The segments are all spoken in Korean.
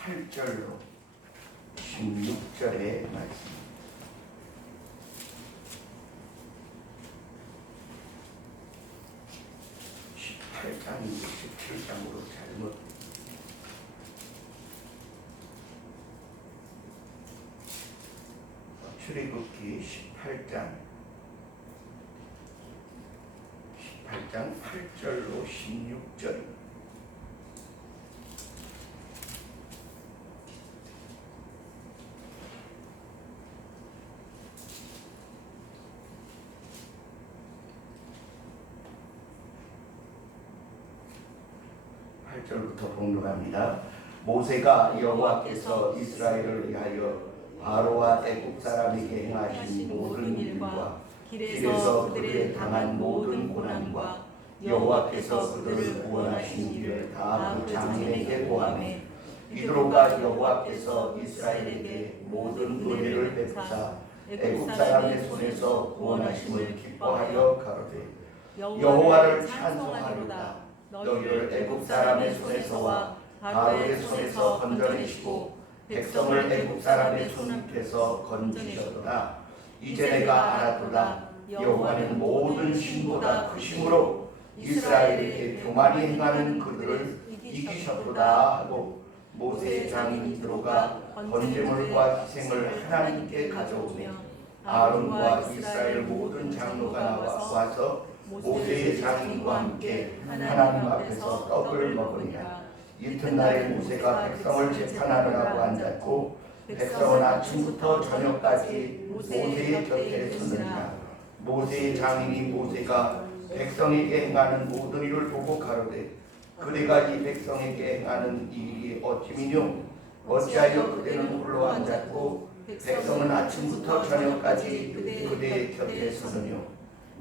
18절로 16절의 말씀. 18장이 17장으로 잘못 출애굽기 18장 8절로 16절. 부터 봉독합니다. 모세가 여호와께서 이스라엘을 위하여 바로와 애굽 사람에게 행하신 모든 일과 길에서 그들에 당한 모든 고난과 여호와께서 그들을 구원하신 일을 다 그 장인에게 고하매 이도로가 여호와께서 이스라엘에게 모든 은혜를 베푸사 애굽 사람의 손에서 구원하심을 기뻐하여 가로되 여호와를 찬송하리로다. 너희를 애굽 사람의 손에서와 바로의 손에서 건져내시고 백성을 애굽 사람의 손 밑에서 건지셨도다. 이제 내가 알았도다. 여호와는 모든 신보다 크심으로 이스라엘에게 교만히 행하는 그들을 이기셨도다 하고 모세의 장인 이드로가 번제물과 희생을 하나님께 가져오며 아론과 이스라엘 모든 장로가 와서 모세의 장인과 함께 하나님 앞에서 떡을 먹으니라. 이튿날에 모세가 백성을 재판하느라고 앉았고 백성은 아침부터 저녁까지 모세의 곁에 섰느니라. 모세의 장인이 모세가 백성에게 행하는 모든 일을 보고 가로되 그대가 이 백성에게 행하는 이 일이 어찌미뇨? 어찌하여 그대는 홀로 앉았고 백성은 아침부터 저녁까지 그대의 곁에 서느뇨?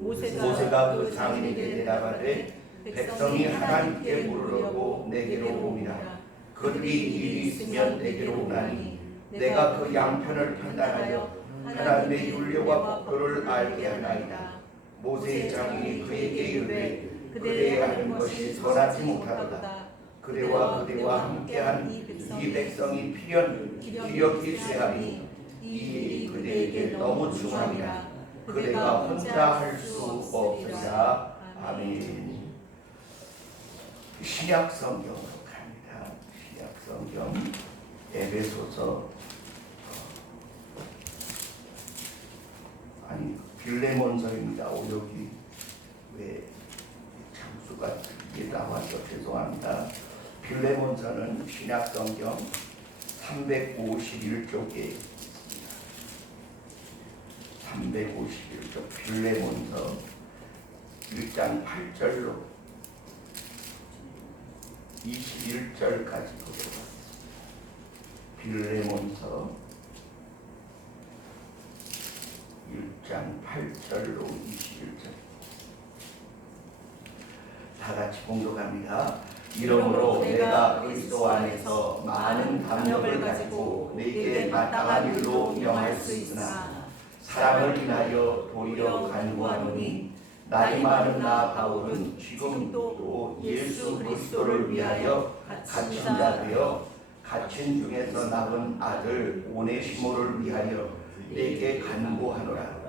모세가 그 장인에게 대답하되 백성이 하나님께 물으려고 내게로 오니라. 그들이 일이 있으면 내게로 오나니 내가 그 양편을 판단하여 하나님의 율례와 법도를 알게 하나이다. 모세의 장인이 그에게 이르되 그대의 하는 것이 선하지 못하도다. 그대와 함께한 이 백성이 필연 기력이 쇠하니 이 일이 그대에게 너무 중함이라. 그대가 혼자 할 수 없으리라. 아멘. 신약 성경으로 갑니다. 신약 성경 에베소서 빌레몬서입니다. 여기 왜 장수가 이게 나와서 죄송합니다. 빌레몬서는 신약 성경 351쪽에 351쪽 빌레몬서 1장 8절로 21절까지 보겠습니다. 빌레몬서 1장 8절로 21절. 다 같이 공독합니다. 이러므로 내가 그리스도 안에서 많은 담력을 가지고 내게 마땅한 일로 명할 수 있으나 사랑을 인하여 도리어 간구하노니 나이 많은 나 바울은 지금 또 예수 그리스도를 위하여 갇힌 자 되어 갇힌 중에서 낳은 아들 오네시모를 위하여 내게 간구하노라.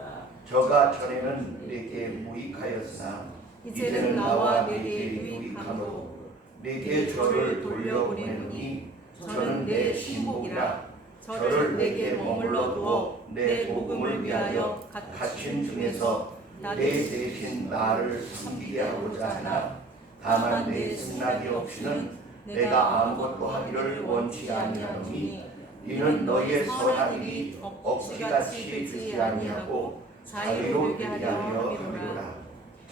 저가 전에는 내게 무익하였으나 이제는 나와 내게 유익함으로 내게 저를 돌려보내노니 저는 내 신복이라. 저를 내게 머물러 두어 내 복음을 위하여 갇힌 중에서 내 대신 나를 섬기게 하고자 하나 다만 내 승낙이 없이는 내가 아무것도 하기를 원치 아니하노니 이는 너희의 선한 일이 억지같이 되지 아니하고 자유롭게 하려 함이로라.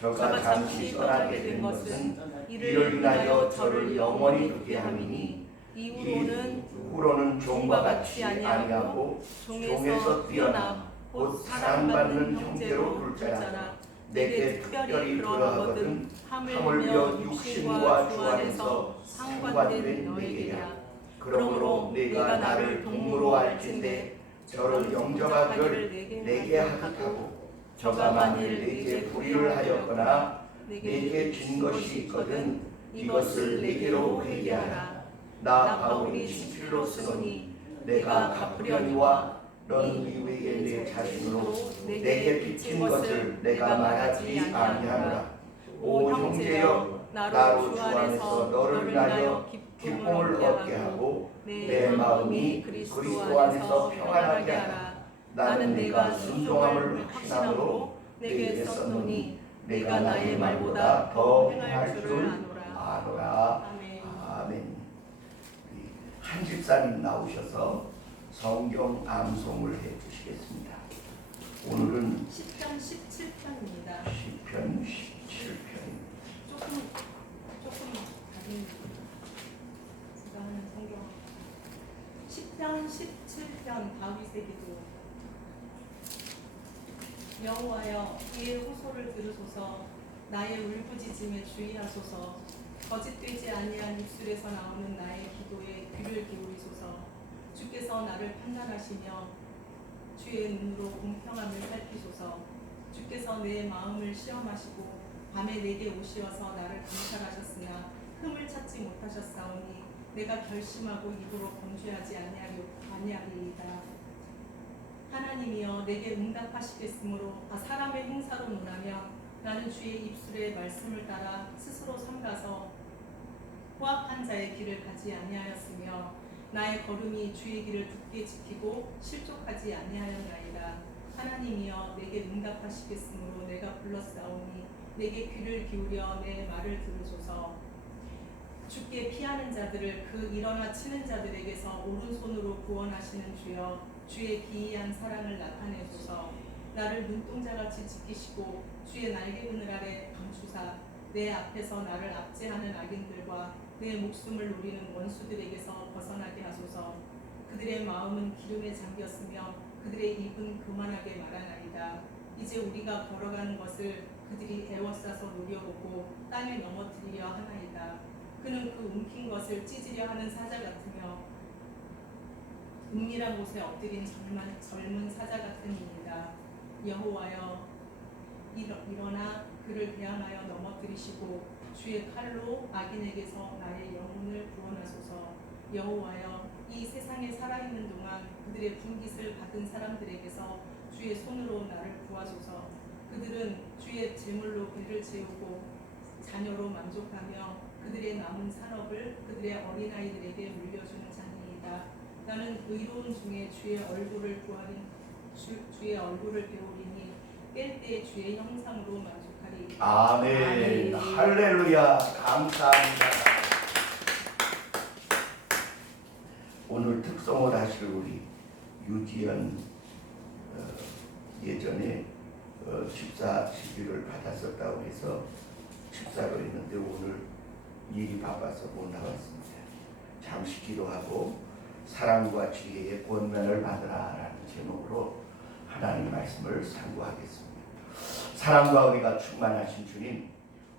저가 잠시 떠나게 된 것은 이를 인하여 저를 영원히 두게 함이니 이후로는 종과 같이 아니하고 종에서 뛰어나 곧 사랑받는 형제로 둘 자라. 내게 특별히 그러하거든 하물며 육신과 주 안에서 상관된 내게야. 그러므로 내가 나를 동무로 알진대 저를 영접하기를 내게 하겠다고. 저가 만일 내게 불의를 하였거나 내게 진 것이 있거든 이것을 내게로 회개하라. 나 바울이 친필로 쓰노니 내가 갚으려니와 너는 이후에 내 자신으로 내게 비친 것을 내가 말하지 아니하노라. 오 형제여, 나로 주 안에서 너를 위하여 기쁨을 얻게 하고 내 마음이 그리스도 안에서 평안하게 하라. 나는 내가 순종함을 확신함으로 내게 썼노니 내가 나의 말보다 더 행할 줄을 아노라. 아멘. 한 집사님 나오셔서 성경 암송을 해주시겠습니다. 오늘은 시편 17편입니다. 시편 17편입니다. 조금 다른 제가 하는 성경 시편 17편 다윗의 기도. 여호와여, 이의 호소를 들으소서. 나의 울부짖음에 주의하소서. 거짓되지 아니한 입술에서 나오는 나의 기도에 귀를 기울이소서. 주께서 나를 판단하시며 주의 눈으로 공평함을 살피소서. 주께서 내 마음을 시험하시고 밤에 내게 오시어서 나를 감찰하셨으나 흠을 찾지 못하셨사오니 내가 결심하고 입으로 범죄하지 아니하리이다. 하나님이여, 내게 응답하시겠으므로 사람의 행사로 논하며 나는 주의 입술의 말씀을 따라 스스로 삼가서 포악한 자의 길을 가지 아니하였으며 나의 걸음이 주의 길을 굳게 지키고 실족하지 아니하였나이다. 하나님이여, 내게 응답하시겠으므로 내가 불렀사오니 내게 귀를 기울여 내 말을 들으소서. 주께 피하는 자들을 그 일어나 치는 자들에게서 오른손으로 구원하시는 주여, 주의 기이한 사랑을 나타내소서. 나를 눈동자같이 지키시고 주의 날개 그늘 아래 감추사 내 앞에서 나를 압제하는 악인들과 내 목숨을 노리는 원수들에게서 벗어나게 하소서. 그들의 마음은 기름에 잠겼으며 그들의 입은 교만하게 말하나이다. 이제 우리가 걸어가는 것을 그들이 애워싸서 노려보고 땅에 넘어뜨리려 하나이다. 그는 그 움킨 것을 찢으려 하는 사자 같으며 은밀한 곳에 엎드린 젊은 사자 같으니이다. 여호와여, 일어나 그를 대항하여 넘어뜨리시고 주의 칼로 악인에게서 나의 영혼을 구원하소서. 여호와여, 이 세상에 살아있는 동안 그들의 분깃을 받은 사람들에게서 주의 손으로 나를 구하소서. 그들은 주의 제물로 배를 채우고 자녀로 만족하며 그들의 남은 산업을 그들의 어린아이들에게 물려주는 자니이다. 나는 의로운 중에 주의 얼굴을 배우리니 깰 때 주의 형상으로 만족하리. 아멘. 할렐루야. 감사합니다. 오늘 특송을 하실 우리 유지연 예전에 집사 시기를 받았었다고 해서 집사로 했는데 오늘 일이 바빠서 못 나왔습니다. 잠시 기도하고 사랑과 지혜의 권면을 받으라라는 제목으로 하나님의 말씀을 상고하겠습니다. 사랑과 의가 충만하신 주님,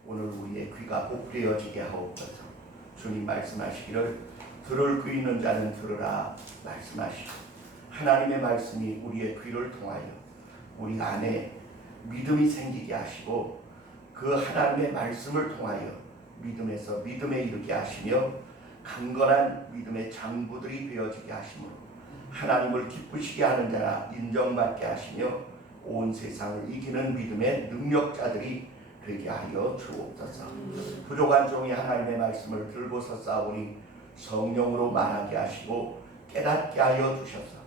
오늘 우리의 귀가 복되어지게 하옵소서. 주님 말씀하시기를 들을 귀 있는 자는 들으라 말씀하시고 하나님의 말씀이 우리의 귀를 통하여 우리 안에 믿음이 생기게 하시고 그 하나님의 말씀을 통하여 믿음에서 믿음에 이르게 하시며 강건한 믿음의 장부들이 되어지게 하시므로 하나님을 기쁘시게 하는 자라 인정받게 하시며 온 세상을 이기는 믿음의 능력자들이 되게 하여 주옵소서. 부족한 종이 하나님의 말씀을 들고 섰사오니 성령으로 말하게 하시고 깨닫게 하여 주셔서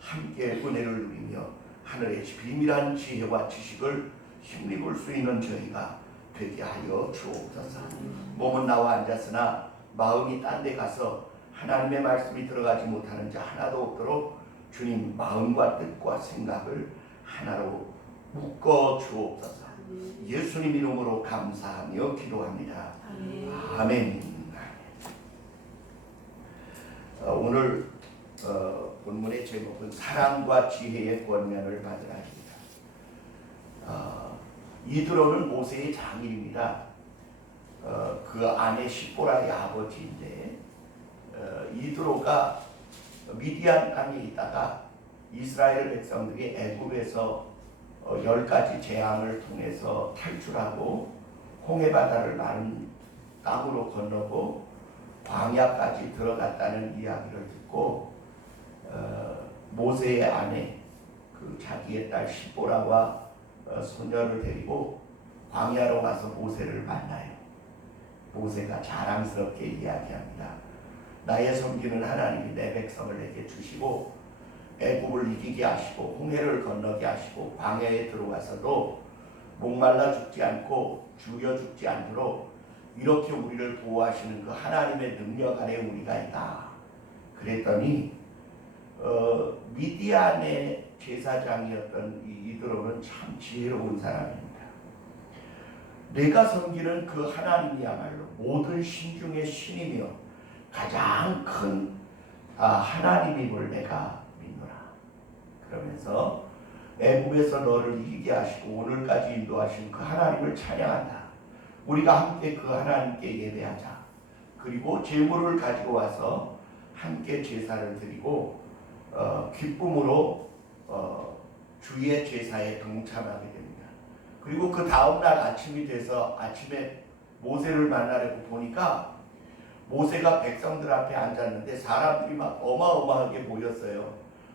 함께 은혜를 누리며 하늘의 비밀한 지혜와 지식을 힘입을 수 있는 저희가 되게 하여 주옵소서. 몸은 나와 앉았으나 마음이 딴 데 가서 하나님의 말씀이 들어가지 못하는 자 하나도 없도록 주님 마음과 뜻과 생각을 하나로 묶어 주옵소서. 예수님 이름으로 감사하며 기도합니다. 아멘. 오늘 본문의 제목은 사랑과 지혜의 권면을 받으라입니다. 이드로는 모세의 장인입니다. 그 아내 시보라의 아버지인데 이드로가 미디안 땅에 있다가 이스라엘 백성들이 애굽에서 10가지 재앙을 통해서 탈출하고 홍해 바다를 마른 땅으로 건너고 광야까지 들어갔다는 이야기를 듣고 모세의 아내 그 자기의 딸 시보라와 소녀를 데리고 광야로 가서 모세를 만나요. 모세가 자랑스럽게 이야기합니다. 나의 섬기는 하나님이 내 백성을 내게 주시고 애굽을 이기게 하시고 홍해를 건너게 하시고 광야에 들어가서도 목말라 죽지 않고 죽여 죽지 않도록 이렇게 우리를 보호하시는 그 하나님의 능력 안에 우리가 있다. 그랬더니 미디안의 제사장이었던 이드로는 참 지혜로운 사람입니다. 내가 섬기는 그 하나님이야말로 모든 신 중에 신이며 가장 큰 하나님임을 내가 믿노라. 그러면서 애굽에서 너를 이기게 하시고 오늘까지 인도하신 그 하나님을 찬양한다. 우리가 함께 그 하나님께 예배하자. 그리고 제물을 가지고 와서 함께 제사를 드리고 기쁨으로 주의 제사에 동참하게 됩니다. 그리고 그 다음날 아침이 돼서 아침에 모세를 만나려고 보니까 모세가 백성들 앞에 앉았는데 사람들이 막 어마어마하게 모였어요.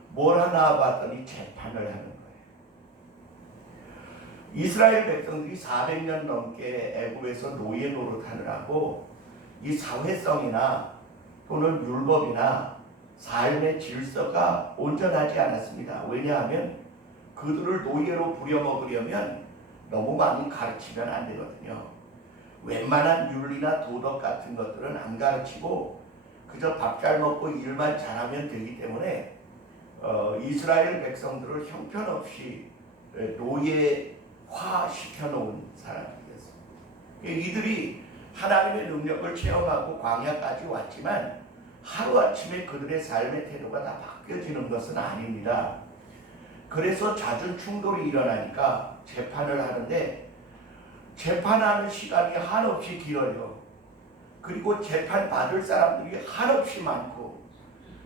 뭘 하나 봤더니 재판을 하는 거예요. 이스라엘 백성들이 400년 넘게 애굽에서 노예 노릇하느라고 이 사회성이나 또는 율법이나 삶의 질서가 온전하지 않았습니다. 왜냐하면 그들을 노예로 부려먹으려면 너무 많이 가르치면 안 되거든요. 웬만한 윤리나 도덕 같은 것들은 안 가르치고 그저 밥 잘 먹고 일만 잘하면 되기 때문에 이스라엘 백성들을 형편없이 노예화 시켜놓은 사람들이었습니다. 이들이 하나님의 능력을 체험하고 광야까지 왔지만 하루아침에 그들의 삶의 태도가 다 바뀌어지는 것은 아닙니다. 그래서 잦은 충돌이 일어나니까 재판을 하는데 재판하는 시간이 한없이 길어요. 그리고 재판 받을 사람들이 한없이 많고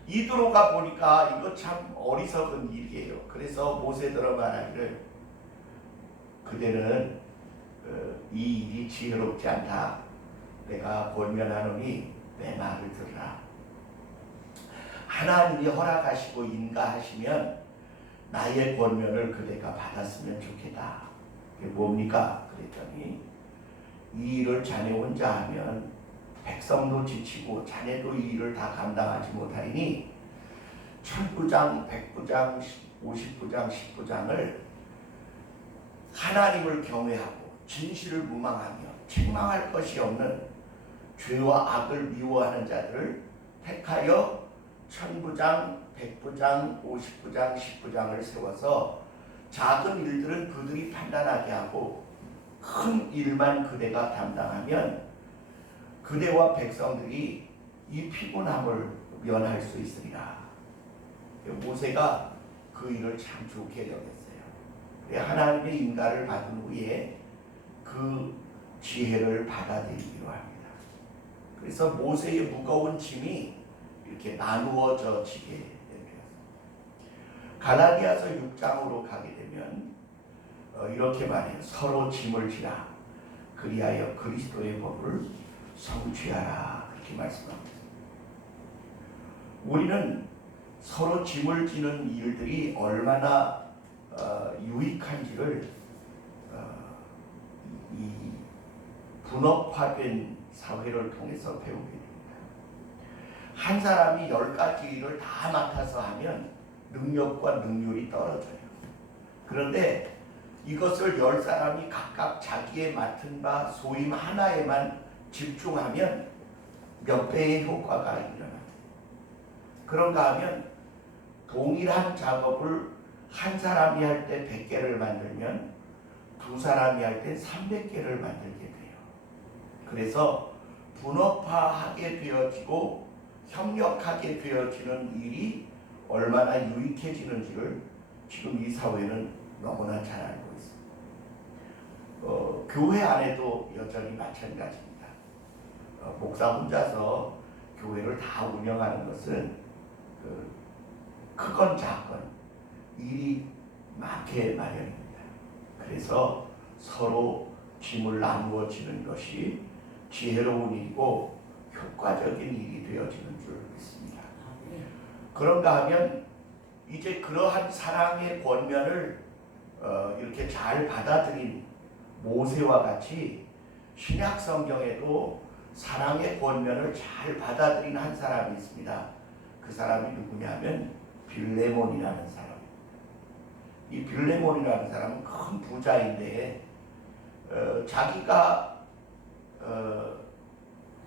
이드로가 보니까 이거 참 어리석은 일이에요. 그래서 모세들어 말하기를 그대는 이 일이 지혜롭지 않다. 내가 권면하노니 내 말을 들으라. 하나님이 허락하시고 인가하시면 나의 권면을 그대가 받았으면 좋겠다. 그게 뭡니까? 그랬더니 이 일을 자네 혼자 하면 백성도 지치고 자네도 이 일을 다 감당하지 못하리니 1000부장, 100부장, 50부장, 10부장을 하나님을 경외하고 진실을 무망하며 책망할 것이 없는 죄와 악을 미워하는 자들을 택하여 1000부장, 100부장, 50부장, 10부장을 세워서 작은 일들은 그들이 판단하게 하고 큰 일만 그대가 담당하면 그대와 백성들이 이 피곤함을 면할 수 있으리라. 모세가 그 일을 참 좋게 여겼어요. 하나님의 인가를 받은 후에 그 지혜를 받아들이기로 합니다. 그래서 모세의 무거운 짐이 이렇게 나누어지게 됩니다. 갈라디아서 6장으로 가게 되면 이렇게 말해요. 서로 짐을 지라. 그리하여 그리스도의 법을 성취하라. 그렇게 말씀합니다. 우리는 서로 짐을 지는 일들이 얼마나 유익한지를 이 분업화된 사회를 통해서 배우게 됩니다. 한 사람이 10가지 일을 다 맡아서 하면 능력과 능률이 떨어져요. 그런데 이것을 10사람이 각각 자기의 맡은 바 소임 하나에만 집중하면 몇 배의 효과가 일어납니다. 그런가 하면 동일한 작업을 한 사람이 할 때 100개를 만들면 두 사람이 할 때 300개를 만들게 돼요. 그래서 분업화하게 되어지고 협력하게 되어지는 일이 얼마나 유익해지는지를 지금 이 사회는 너무나 잘 알고 있습니다. 교회 안에도 여전히 마찬가지입니다. 목사 혼자서 교회를 다 운영하는 것은 크건 작건 일이 많게 마련입니다. 그래서 서로 짐을 나누어지는 것이 지혜로운 일이고 효과적인 일이 되어지는 줄 믿습니다. 그런가 하면 이제 그러한 사랑의 권면을 이렇게 잘 받아들인 모세와 같이 신약 성경에도 사랑의 권면을 잘 받아들인 한 사람이 있습니다. 그 사람이 누구냐면 빌레몬이라는 사람. 이 빌레몬이라는 사람은 큰 부자인데 자기가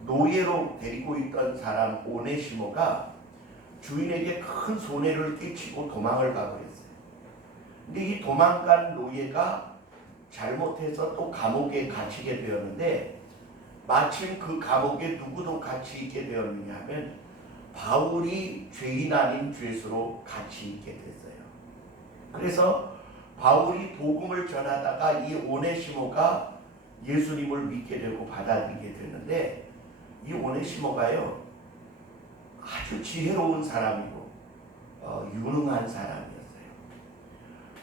노예로 데리고 있던 사람 오네시모가 주인에게 큰 손해를 끼치고 도망을 가버렸어요. 근데 이 도망간 노예가 잘못해서 또 감옥에 갇히게 되었는데 마침 그 감옥에 누구도 같이 있게 되었느냐 하면 바울이 죄인 아닌 죄수로 같이 있게 됐어요. 그래서 바울이 복음을 전하다가 이 오네시모가 예수님을 믿게 되고 받아들이게 됐는데 이 오네시모가요 아주 지혜로운 사람이고 유능한 사람이었어요.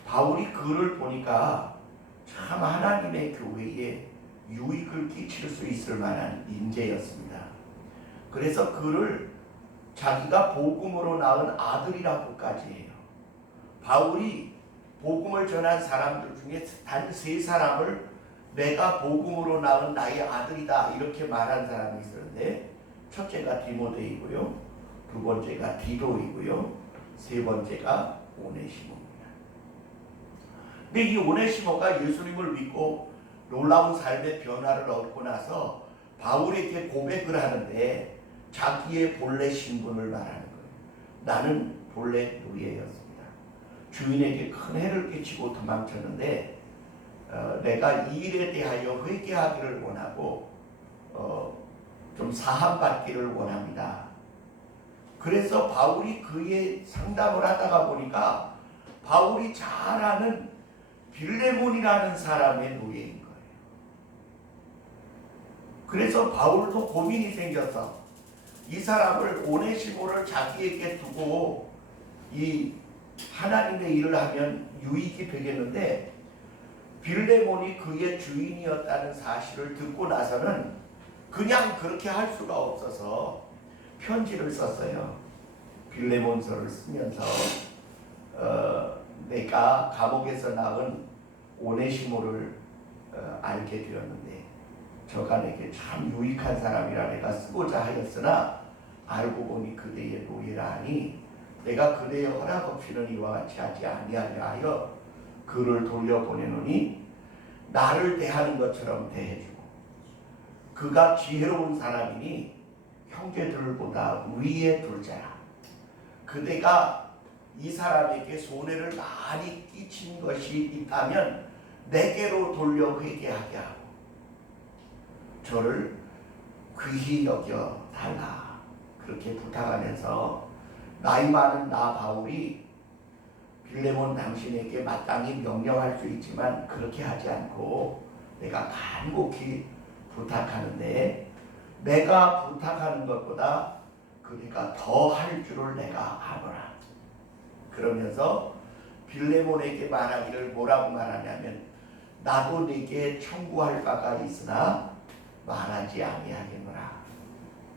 바울이 그를 보니까 참 하나님의 교회에 유익을 끼칠 수 있을 만한 인재였습니다. 그래서 그를 자기가 복음으로 낳은 아들이라고까지 해요. 바울이 복음을 전한 사람들 중에 단 3사람을 내가 복음으로 낳은 나의 아들이다 이렇게 말한 사람이 있었는데 첫째가 디모데이고요, 두 번째가 디도이고요, 세 번째가 오네시모입니다. 근데 이 오네시모가 예수님을 믿고 놀라운 삶의 변화를 얻고 나서 바울에게 고백을 하는데 자기의 본래 신분을 말하는 거예요. 나는 본래 노예였습니다. 주인에게 큰 해를 끼치고 도망쳤는데 내가 이 일에 대하여 회개하기를 원하고 좀 사함받기를 원합니다. 그래서 바울이 그의 상담을 하다가 보니까 바울이 잘 아는 빌레몬이라는 사람의 노예인 거예요. 그래서 바울도 고민이 생겨서 이 사람을 오네시모를 자기에게 두고 이 하나님의 일을 하면 유익이 되겠는데 빌레몬이 그의 주인이었다는 사실을 듣고 나서는 그냥 그렇게 할 수가 없어서 편지를 썼어요. 빌레몬서를 쓰면서 내가 감옥에서 낳은 오네시모를 알게 되었는데 저가 내게 참 유익한 사람이라 내가 쓰고자 하였으나 알고 보니 그대의 노예라 하니 내가 그대의 허락 없이는 이와 같이 하지 아니하려 하여 그를 돌려보내노니 나를 대하는 것처럼 대해주고 그가 지혜로운 사람이니 형제들보다 위에 둘 자라. 그대가 이 사람에게 손해를 많이 끼친 것이 있다면 내게로 돌려 회개하게 하고 저를 귀히 여겨 달라. 그렇게 부탁하면서 나이 많은 나 바울이 빌레몬 당신에게 마땅히 명령할 수 있지만 그렇게 하지 않고 내가 간곡히 부탁하는데 내가 부탁하는 것보다 그대가 더 할 줄을 내가 아노라. 그러면서 빌레몬에게 말하기를 뭐라고 말하냐면 나도 네게 청구할 바가 있으나 말하지 아니하겠노라.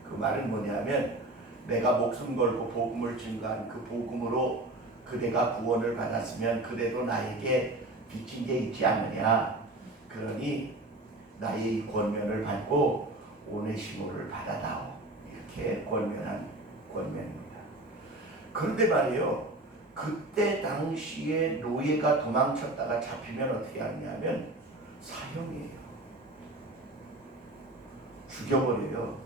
그 말은 뭐냐면 내가 목숨 걸고 복음을 증거한 그 복음으로 그대가 구원을 받았으면 그대도 나에게 빚진 게 있지 않느냐. 그러니 나의 이 권면을 받고 오네시모를 받아다오. 이렇게 권면한 권면입니다. 그런데 말이에요. 그때 당시에 노예가 도망쳤다가 잡히면 어떻게 하느냐면 사형이에요. 죽여버려요.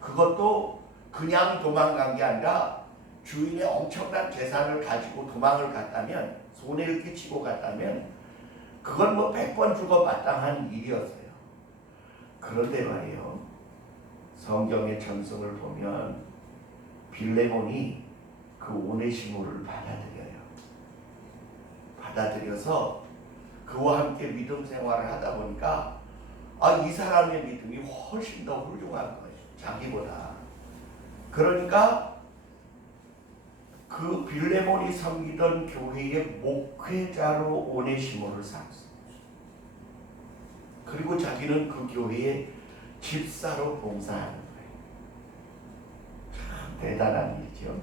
그것도 그냥 도망간 게 아니라 주인의 엄청난 재산을 가지고 도망을 갔다면 손해를 끼치고 갔다면 그건 뭐 100번 죽어 마땅한 일이었어요. 그런데 말이에요. 성경의 전승을 보면 빌레몬이 그 오네시모를 받아들여서 그와 함께 믿음 생활을 하다 보니까 이 사람의 믿음이 훨씬 더 훌륭한 거예요. 자기보다. 그러니까 그 빌레몬이 섬기던 교회의 목회자로 오네시모를 삼았어요. 그리고 자기는 그 교회의 집사로 봉사하는 거예요. 대단한 일이죠.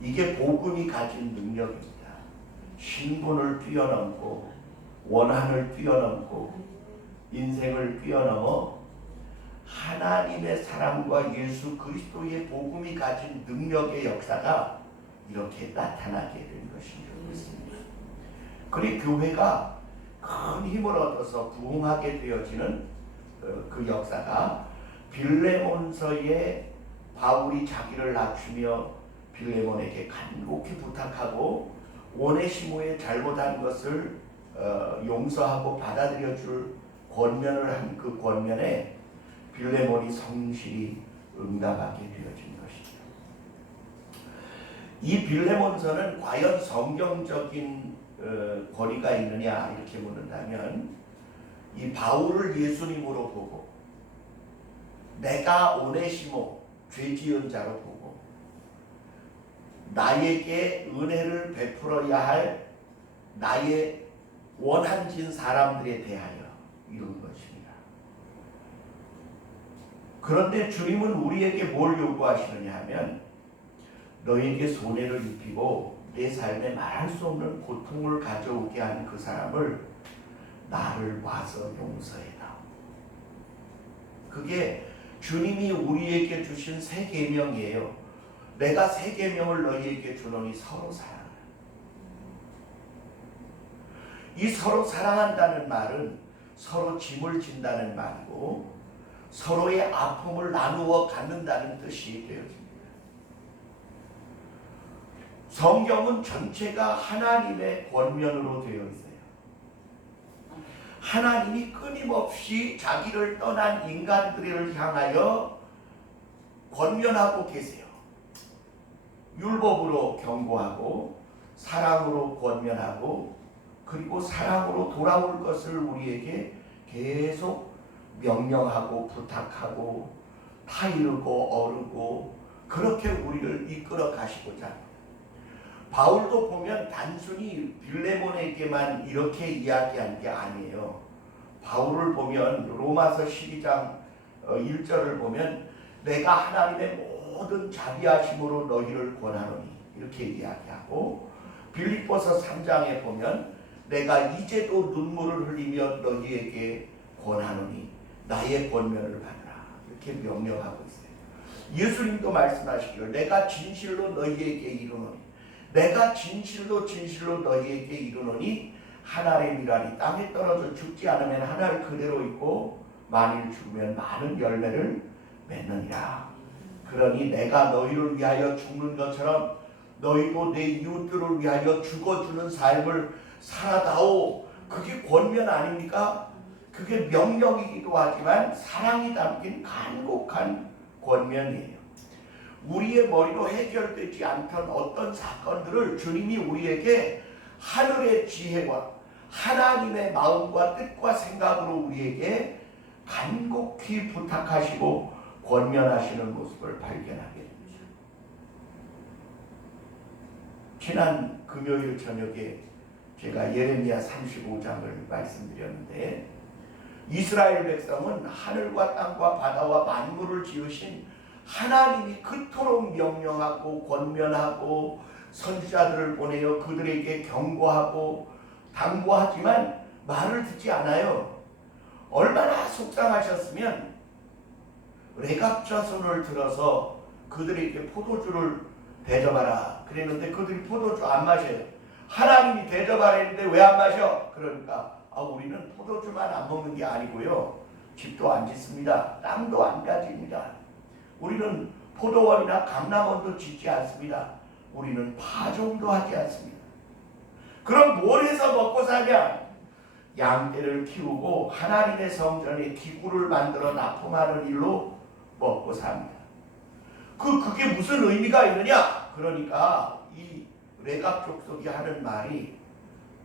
이게 복음이 가진 능력입니다. 신분을 뛰어넘고 원한을 뛰어넘고 인생을 뛰어넘어 하나님의 사랑과 예수 그리스도의 복음이 가진 능력의 역사가 이렇게 나타나게 된 것인 것입니다. 그리고 교회가 큰 힘을 얻어서 부흥하게 되어지는 그 역사가 빌레몬서에 바울이 자기를 낮추며 빌레몬에게 간곡히 부탁하고 오네시모의 잘못한 것을 용서하고 받아들여 줄 권면을 한 그 권면에 빌레몬이 성실히 응답하게 되어진 것이죠. 이 빌레몬서는 과연 성경적인 권위가 있느냐 이렇게 묻는다면 이 바울을 예수님으로 보고 내가 오네시모 죄 지은 자로 보고 나에게 은혜를 베풀어야 할 나의 원한진 사람들에 대하여 이룬 것입니다. 그런데 주님은 우리에게 뭘 요구하시느냐 하면 너에게 손해를 입히고 내 삶에 말할 수 없는 고통을 가져오게 한 그 사람을 나를 와서 용서해라. 그게 주님이 우리에게 주신 새 계명이에요. 내가 새 계명을 너희에게 주노니 서로 사랑하라. 이 서로 사랑한다는 말은 서로 짐을 진다는 말이고 서로의 아픔을 나누어 갖는다는 뜻이 되어집니다. 성경은 전체가 하나님의 권면으로 되어 있어요. 하나님이 끊임없이 자기를 떠난 인간들을 향하여 권면하고 계세요. 율법으로 경고하고 사랑으로 권면하고 그리고 사랑으로 돌아올 것을 우리에게 계속 명령하고 부탁하고 타이르고 어르고 그렇게 우리를 이끌어 가시고자 합니다. 바울도 보면 단순히 빌레몬에게만 이렇게 이야기한 게 아니에요. 바울을 보면 로마서 12장 1절을 보면 내가 하나님의 모든 자비하심으로 너희를 권하노니 이렇게 이야기하고 빌립보서 3장에 보면 내가 이제도 눈물을 흘리며 너희에게 권하노니 나의 권면을 받으라 이렇게 명령하고 있어요. 예수님도 말씀하시기를 내가 진실로 너희에게 이르노니 내가 진실로 너희에게 이르노니 한 알의 땅에 떨어져 죽지 않으면 한 알 그대로 있고 만일 죽으면 많은 열매를 맺느니라. 그러니 내가 너희를 위하여 죽는 것처럼 너희도 내 이웃들을 위하여 죽어주는 삶을 살아다오. 그게 권면 아닙니까? 그게 명령이기도 하지만 사랑이 담긴 간곡한 권면이에요. 우리의 머리로 해결되지 않던 어떤 사건들을 주님이 우리에게 하늘의 지혜와 하나님의 마음과 뜻과 생각으로 우리에게 간곡히 부탁하시고 권면하시는 모습을 발견하게 됩니다. 지난 금요일 저녁에 제가 예레미야 35장을 말씀드렸는데 이스라엘 백성은 하늘과 땅과 바다와 만물을 지으신 하나님이 그토록 명령하고 권면하고 선지자들을 보내어 그들에게 경고하고 당부하지만 말을 듣지 않아요. 얼마나 속상하셨으면 레갑자 손을 들어서 그들에게 포도주를 대접하라 그랬는데 그들이 포도주 안 마셔요. 하나님이 대접하라 했는데 왜 안 마셔? 그러니까 우리는 포도주만 안 먹는 게 아니고요. 집도 안 짓습니다. 땅도 안 가집니다. 우리는 포도원이나 감람원도 짓지 않습니다. 우리는 파종도 하지 않습니다. 그럼 뭘 해서 먹고 사냐? 양떼를 키우고 하나님의 성전에 기구를 만들어 납품하는 일로 먹고 삽니다. 그게 무슨 의미가 있느냐? 그러니까 이 레갑 족속이 하는 말이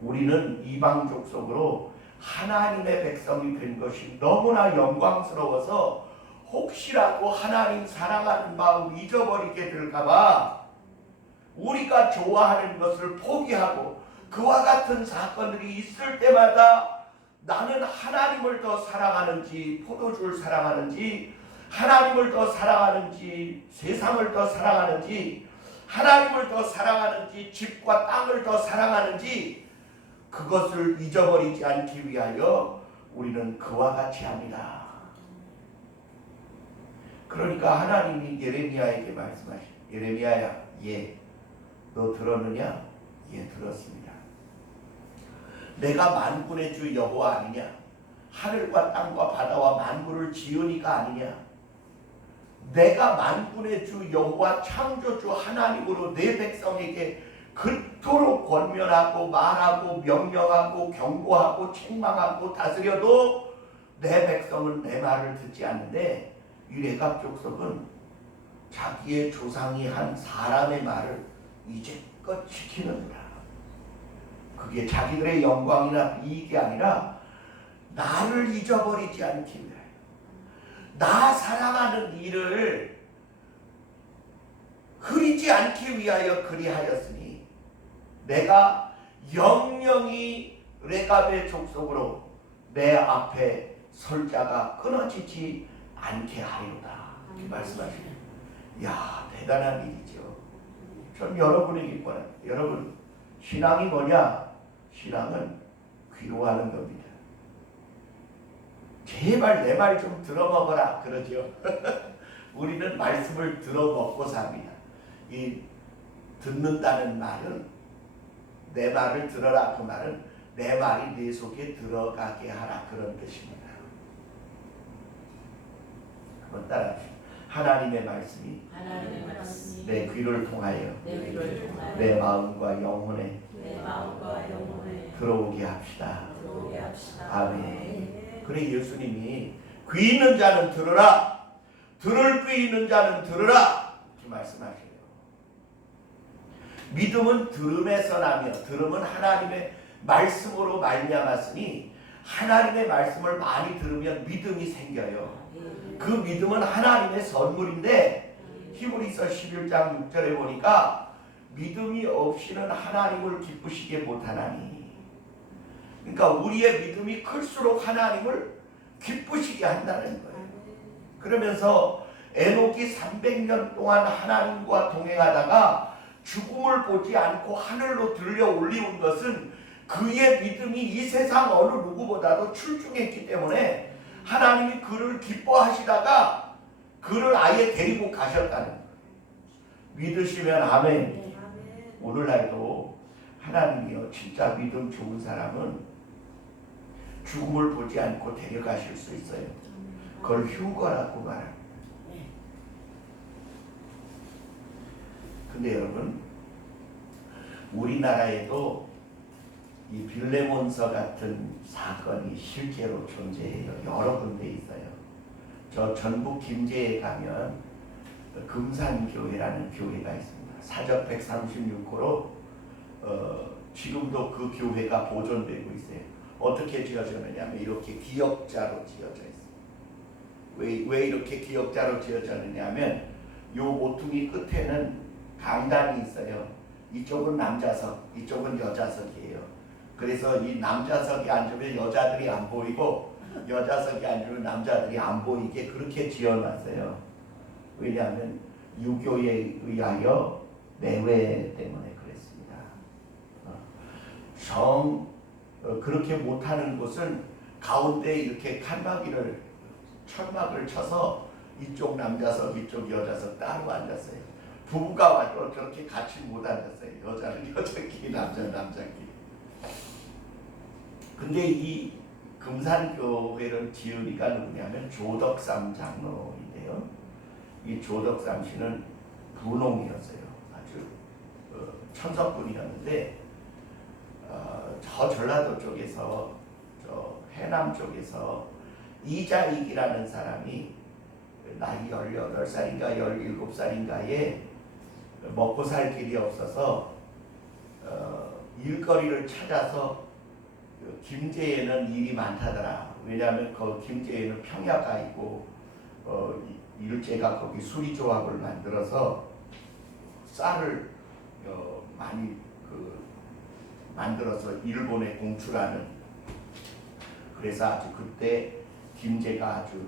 우리는 이방 족속으로 하나님의 백성이 된 것이 너무나 영광스러워서 혹시라도 하나님 사랑하는 마음 잊어버리게 될까봐 우리가 좋아하는 것을 포기하고 그와 같은 사건들이 있을 때마다 나는 하나님을 더 사랑하는지 포도주를 사랑하는지 하나님을 더 사랑하는지 세상을 더 사랑하는지 하나님을 더 사랑하는지 집과 땅을 더 사랑하는지 그것을 잊어버리지 않기 위하여 우리는 그와 같이 합니다. 그러니까 하나님이 예레미야에게 말씀하시죠. 예레미야야, 너 들었느냐? 들었습니다. 내가 만군의 주 여호와 아니냐? 하늘과 땅과 바다와 만물을 지으니가 아니냐? 내가 만군의 주 여호와 창조주 하나님으로 내 백성에게 그토록 권면하고 말하고 명령하고 경고하고 책망하고 다스려도 내 백성은 내 말을 듣지 않는데 이 레갑 족속은 자기의 조상이 한 사람의 말을 이제껏 지키는다. 그게 자기들의 영광이나 이익이 아니라 나를 잊어버리지 않기 위하여 나 사랑하는 일을 흐리지 않기 위하여 그리하였으니 내가 영영이 레갑의 족속으로 내 앞에 설 자가 끊어지지 않게 하리로다. 이렇게 말씀하시네요. 야, 대단한 일이죠. 전 여러분에게 권합니다. 여러분, 신앙이 뭐냐? 신앙은 귀로 하는 겁니다. 제발 내 말 좀 들어먹어라 그러죠. 우리는 말씀을 들어먹고 삽니다. 이 듣는다는 말은 내 말을 들어라 그 말은 내 말이 내 속에 들어가게 하라 그런 뜻입니다. 한번 따라합시다. 하나님의 말씀이 내 귀를 통하여 내 마음과 영혼에 들어오게 합시다. 아멘. 그래 예수님이 귀 있는 자는 들으라, 들을 귀 있는 자는 들으라 이렇게 말씀하셔요. 믿음은 들음에서 나며 들음은 하나님의 말씀으로 말미암았으니 하나님의 말씀을 많이 들으면 믿음이 생겨요. 그 믿음은 하나님의 선물인데 히브리서 11장 6절에 보니까 믿음이 없이는 하나님을 기쁘시게 못하나니, 그러니까 우리의 믿음이 클수록 하나님을 기쁘시게 한다는 거예요. 그러면서 에녹이 300년 동안 하나님과 동행하다가 죽음을 보지 않고 하늘로 들려 올리운 것은 그의 믿음이 이 세상 어느 누구보다도 출중했기 때문에 하나님이 그를 기뻐하시다가 그를 아예 데리고 가셨다는 거예요. 믿으시면 아멘. 오늘날도 하나님이요, 진짜 믿음 좋은 사람은 죽음을 보지 않고 데려가실 수 있어요. 그걸 휴거라고 말합니다. 근데 여러분, 우리나라에도 이 빌레몬서 같은 사건이 실제로 존재해요. 여러 군데 있어요. 저 전북 김제에 가면 금산교회라는 교회가 있습니다. 사적 136호로 지금도 그 교회가 보존되고 있어요. 어떻게 지어졌느냐면 이렇게 기역자로 지어져 있어요. 왜 이렇게 기역자로 지어졌느냐면 요 모퉁이 끝에는 강단이 있어요. 이쪽은 남자석, 이쪽은 여자석이에요. 그래서 이 남자석에 앉으면 여자들이 안 보이고 여자석에 앉으면 남자들이 안 보이게 그렇게 지어놨어요. 왜냐하면 유교에 의하여 내외 때문에 그랬습니다. 그렇게 못하는 곳은 가운데 이렇게 천막을 쳐서 이쪽 남자석 이쪽 여자석 따로 앉았어요. 부부가 와도 그렇게 같이 못 앉았어요. 여자는 여자끼리 남자는 남자끼리. 근데 이 금산교회를 지으니까 누구냐면 조덕삼 장로인데요. 이 조덕삼 씨는 분홍이었어요. 아주 천석분이었는데 저 전라도 쪽에서 저 해남 쪽에서 이자익이라는 사람이 나이 18살인가 17살인가에 먹고 살 길이 없어서 일거리를 찾아서 김제에는 일이 많다더라. 왜냐하면 그 김제에는 평야가 있고 일제가 거기 수리조합을 만들어서 쌀을 많이 만들어서 일본에 공출하는, 그래서 아주 그때 김제가 아주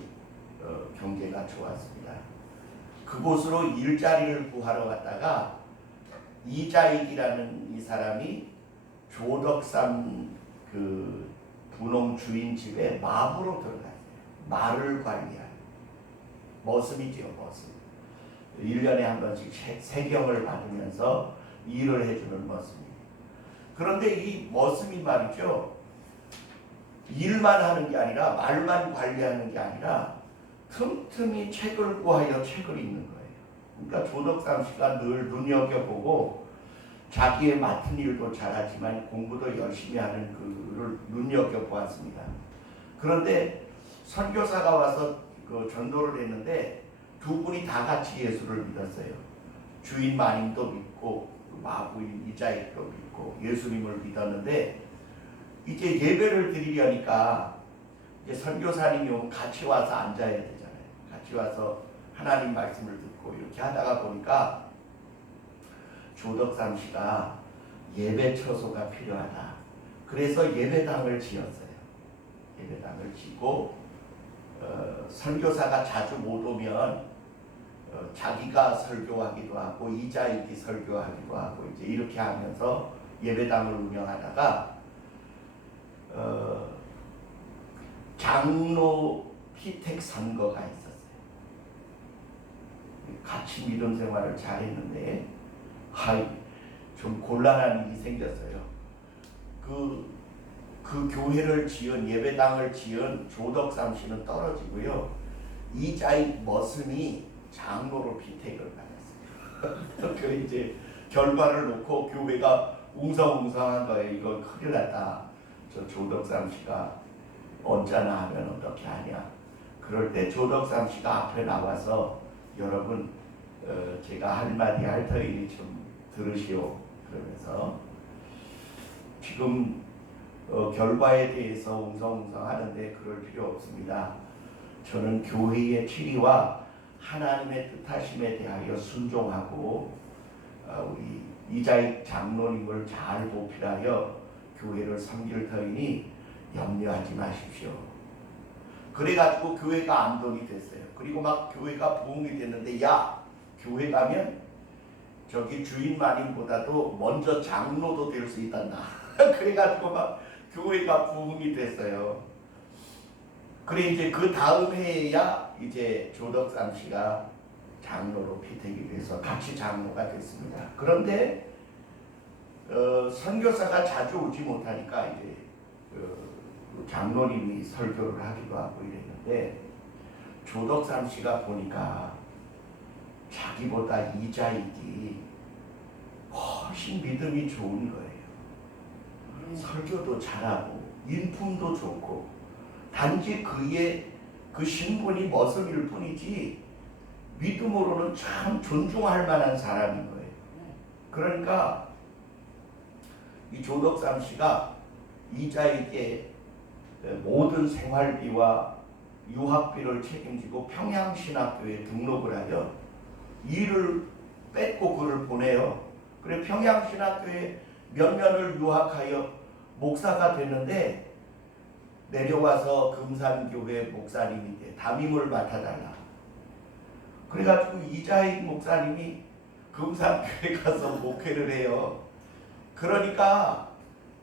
경제가 좋았습니다. 그곳으로 일자리를 구하러 갔다가 이자익이라는 이 사람이 조덕삼 그 분홍 주인 집에 마부로 들어갔어요. 말을 관리하는 머슴이지요, 머슴. 1년에 한 번씩 세경을 받으면서 일을 해주는 머슴이에요. 그런데 이 머슴이 말이죠, 일만 하는 게 아니라 말만 관리하는 게 아니라 틈틈이 책을 구하여 책을 읽는 거예요. 그러니까 조덕삼 씨가 늘 눈여겨보고 자기의 맡은 일도 잘하지만 공부도 열심히 하는 그를 눈여겨보았습니다. 그런데 선교사가 와서 그 전도를 했는데 두 분이 다 같이 예수를 믿었어요. 주인 마님도 믿고 마부인 이자익도 믿고 예수님을 믿었는데 이제 예배를 드리려니까 이제 선교사님이 오면 같이 와서 앉아야 되잖아요. 같이 와서 하나님 말씀을 듣고 이렇게 하다가 보니까 조덕삼 씨가 예배 처소가 필요하다. 그래서 예배당을 지었어요. 예배당을 지고 선교사가 자주 못 오면 자기가 설교하기도 하고 이자익이 설교하기도 하고 이제 이렇게 하면서 예배당을 운영하다가 장로 피택 선거가 있었어요. 같이 믿음 생활을 잘했는데 좀 곤란한 일이 생겼어요. 그 교회를 지은 예배당을 지은 조덕삼 씨는 떨어지고요. 이자익 머슴이 장로로 피택을 받았어요. 그 이제 결과를 놓고 교회가 웅성웅성한 거예요. 이건 큰일 났다. 저 조덕삼 씨가 언짢아 하면 어떻게 하냐. 그럴 때 조덕삼 씨가 앞에 나와서 여러분 제가 한마디 할 터이니 좀 들으시오. 그러면서 지금 결과에 대해서 웅성웅성 하는데 그럴 필요 없습니다. 저는 교회의 치리와 하나님의 뜻하심에 대하여 순종하고 우리 이자익 장로님을 잘 보필하여 교회를 섬길 터이니 염려하지 마십시오. 그래가지고 교회가 안동이 됐어요. 그리고 막 교회가 부흥이 됐는데 야 교회 가면 저기 주인 마님보다도 먼저 장로도 될 수 있단다. 그래가지고 막 교회가 부흥이 됐어요. 그래 이제 그 다음 해에야 이제 조덕삼 씨가 장로로 피택이 돼서 같이 장로가 됐습니다. 그런데 선교사가 자주 오지 못하니까 이제 장로님이 설교를 하기도 하고 이랬는데 조덕삼 씨가 보니까 자기보다 이자익이 훨씬 믿음이 좋은 거예요. 설교도 잘하고 인품도 좋고 단지 그의 그 신분이 머슴일 뿐이지 믿음으로는 참 존중할 만한 사람인 거예요. 그러니까 이 조덕삼 씨가 이자익의 모든 생활비와 유학비를 책임지고 평양신학교에 등록을 하여 일을 뺏고 그를 보내요. 그래 평양신학교에 몇 년을 유학하여 목사가 됐는데 내려와서 금산교회 목사님이 돼 담임을 맡아달라. 그래가지고 이자익 목사님이 금산교회 가서 목회를 해요. 그러니까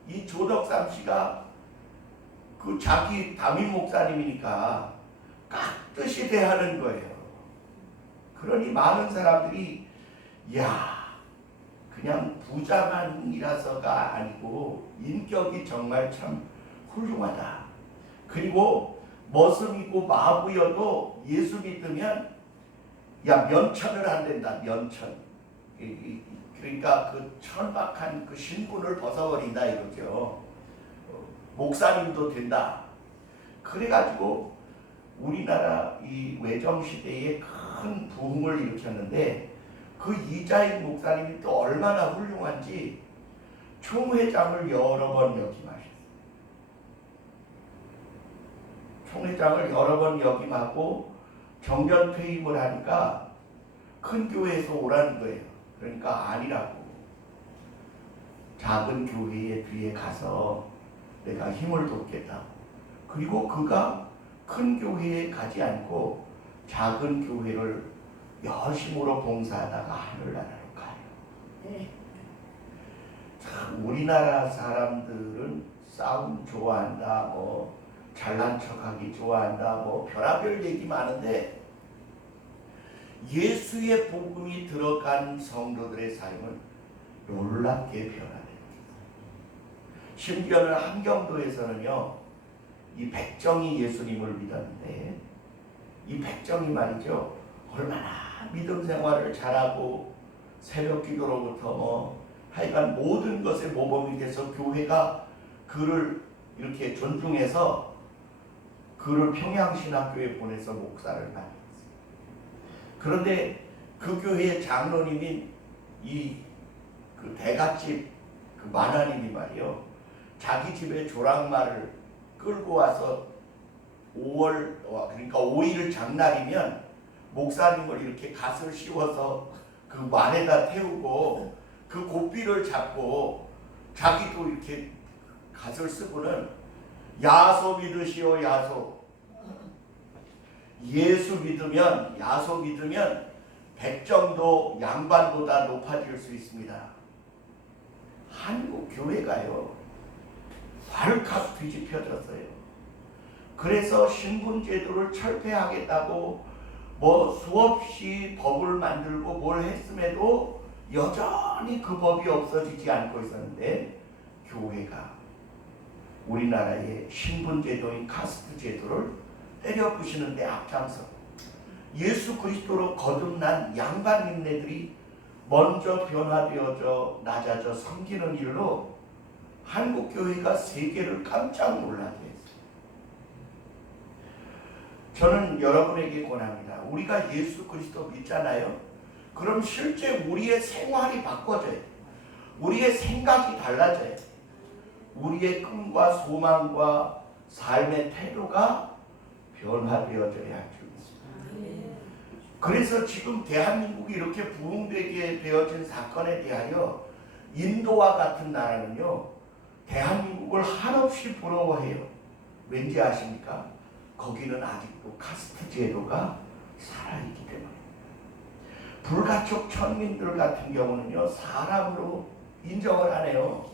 이 조덕삼 씨가 그 자기 담임 목사님이니까 깍듯이 대하는 거예요. 그러니 많은 사람들이 야 그냥 부자만이라서가 아니고 인격이 정말 참 훌륭하다. 그리고 머슴이고 마부여도 예수 믿으면 야 면천을 안 된다. 면천. 그러니까 그 천박한 그 신분을 벗어버린다 이거죠. 목사님도 된다. 그래가지고 우리나라 이 외정시대에 큰 부흥을 일으켰는데 그 이자익 목사님이 또 얼마나 훌륭한지 총회장을 여러 번 역임하셨어요. 총회장을 여러 번 역임하고 정년 퇴임을 하니까 큰 교회에서 오라는 거예요. 그러니까 아니라고. 작은 교회의 뒤에 가서 내가 힘을 돕겠다. 그리고 그가 큰 교회에 가지 않고 작은 교회를 여심으로 봉사하다가 하늘나라로 가요. 참 우리나라 사람들은 싸움 좋아한다, 뭐 잘난 척하기 좋아한다, 뭐 별의별 얘기 많은데 예수의 복음이 들어간 성도들의 삶은 놀랍게 변화돼요. 심지어는 함경도에서는요, 이 백정이 예수님을 믿었는데 이 백정이 말이죠, 얼마나 믿음 생활을 잘하고 새벽 기도로부터 뭐 하여간 모든 것에 모범이 돼서 교회가 그를 이렇게 존중해서 그를 평양신학교에 보내서 목사를 만들었어요. 그런데 그 교회의 장로님인 그 대갓집 그 만화님이 말이요, 자기 집에 조랑말을 끌고 와서 5월 그러니까 5일 장날이면 목사님을 이렇게 갓을 씌워서 그 말에다 태우고 그 고삐를 잡고 자기도 이렇게 갓을 쓰고는 야소 믿으시오 야소. 예수 믿으면, 야소 믿으면 백정도 양반보다 높아질 수 있습니다. 한국 교회가요 발칵 뒤집혀졌어요. 그래서 신분제도를 철폐하겠다고 뭐 수없이 법을 만들고 뭘 했음에도 여전히 그 법이 없어지지 않고 있었는데, 교회가 우리나라의 신분제도인 카스트 제도를 때려 부시는데 앞장서 예수 그리스도로 거듭난 양반인네들이 먼저 변화되어져 낮아져 섬기는 일로 한국 교회가 세계를 깜짝 놀라게 했어요. 저는 여러분에게 권합니다. 우리가 예수 그리스도 믿잖아요. 그럼 실제 우리의 생활이 바꿔져요. 우리의 생각이 달라져요. 우리의 꿈과 소망과 삶의 태도가 변화되어져야 할 줄 믿습니다. 그래서 지금 대한민국이 이렇게 부흥되게 되어진 사건에 대하여 인도와 같은 나라는요, 대한민국을 한없이 부러워해요. 왠지 아십니까? 거기는 아직도 카스트 제도가 살아있기 때문에. 불가촉 천민들 같은 경우는요, 사람으로 인정을 안 해요.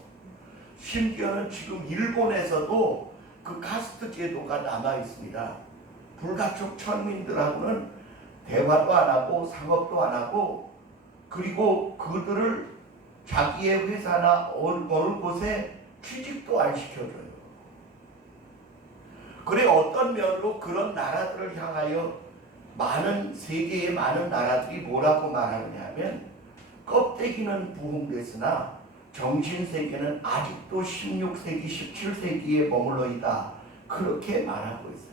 심지어는 지금 일본에서도 그 카스트 제도가 남아 있습니다. 불가촉 천민들하고는 대화도 안 하고 상업도 안 하고, 그리고 그들을 자기의 회사나 어느 곳에 취직도 안 시켜줘요. 그래 어떤 면으로 그런 나라들을 향하여 세계의 많은 나라들이 뭐라고 말하느냐 하면, 껍데기는 부흥됐으나 정신세계는 아직도 16세기, 17세기에 머물러 있다. 그렇게 말하고 있어요.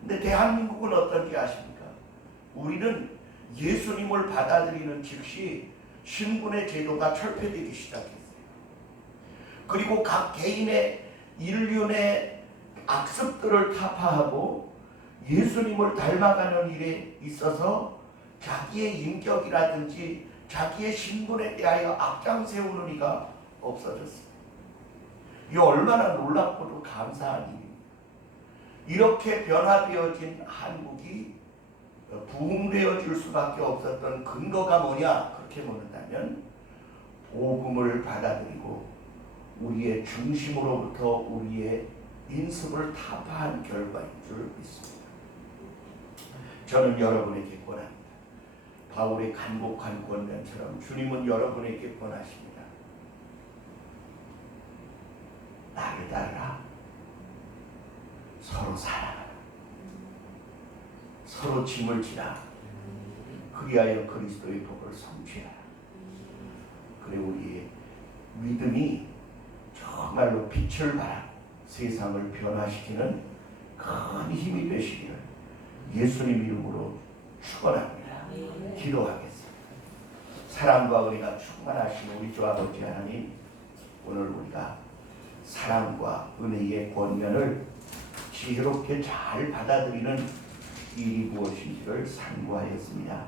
근데 대한민국은 어떤지 아십니까? 우리는 예수님을 받아들이는 즉시 신분의 제도가 철폐되기 시작했어요. 그리고 각 개인의 인륜의 악습들을 타파하고 예수님을 닮아가는 일에 있어서 자기의 인격이라든지 자기의 신분에 대하여 앞장 세우는 이가 없어졌습니다. 이 얼마나 놀랍고도 감사한 일입니다. 이렇게 변화되어진 한국이 부흥되어질 수밖에 없었던 근거가 뭐냐? 그렇게 묻는다면 복음을 받아들이고 우리의 중심으로부터 우리의 인습을 타파한 결과인 줄 믿습니다. 저는 여러분에게 권합니다. 바울의 간곡한 권면처럼 주님은 여러분에게 권하십니다. 나를 따르라. 서로 사랑하라. 서로 짐을 지라. 그리하여 그리스도의 복을 성취하라. 그리고 우리의 믿음이 정말로 빛을 발하고 세상을 변화시키는 큰 힘이 되시기를 예수님 이름으로 축원합니다. 기도하겠습니다. 사랑과 은혜가 충만하신 우리 주 아버지 하나님, 오늘 우리가 사랑과 은혜의 권면을 지혜롭게 잘 받아들이는 일이 무엇인지를 상고하였습니다.